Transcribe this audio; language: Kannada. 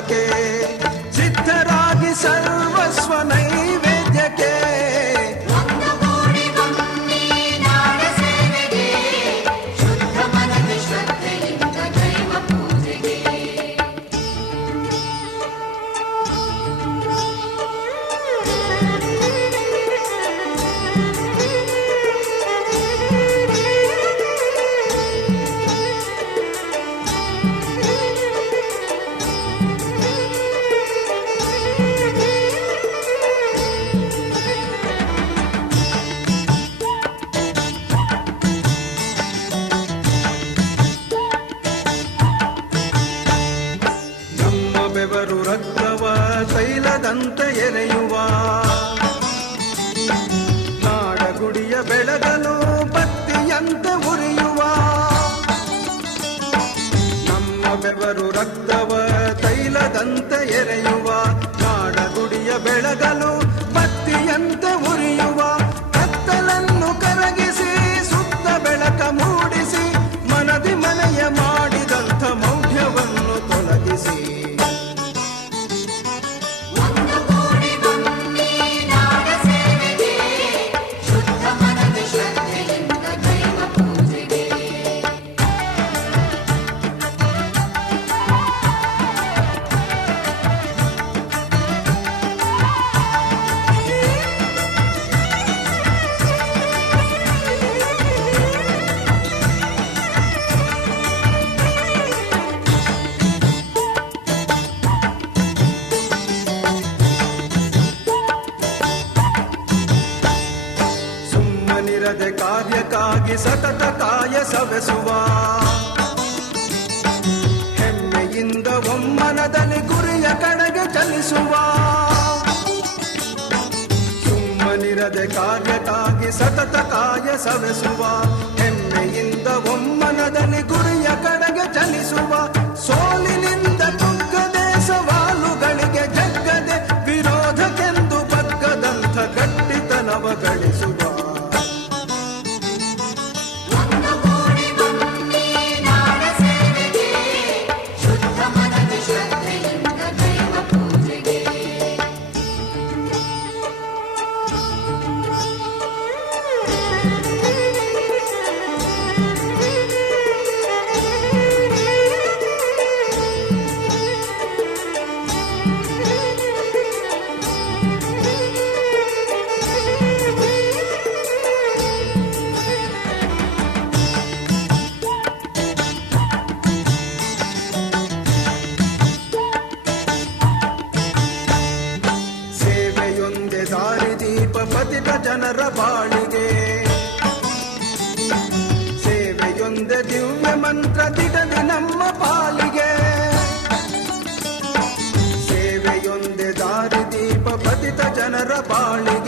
ਸਕੇ ಕಾಗಿ ಸತತ ಕಾಯಸವೆಸುವ ಹೆಮ್ಮೆಯಿಂದ ಒಮ್ಮನದಲ್ಲಿ ಗುರಿಯ ಕಡೆಗೆ ಚಲಿಸುವ. ಸುಮ್ಮನಿರದೆ ಕಾರ್ಯತಾಗಿ ಸತತ ಕಾಯಸವೆಸುವ ಹೆಮ್ಮೆಯಿಂದ ಒಮ್ಮನದಲ್ಲಿ ಗುರಿ ದುಡಿದ ಜನರ ಬಾಳಿಗೆ. ಸೇವೆಯೊಂದೇ ದಿವ್ಯ ಮಂತ್ರ ದಿಡದೆ ನಮ್ಮ ಪಾಲಿಗೆ. ಸೇವೆಯೊಂದೇ ದಾರಿದೀಪ ಪತಿತ ಜನರ ಬಾಳಿಗೆ.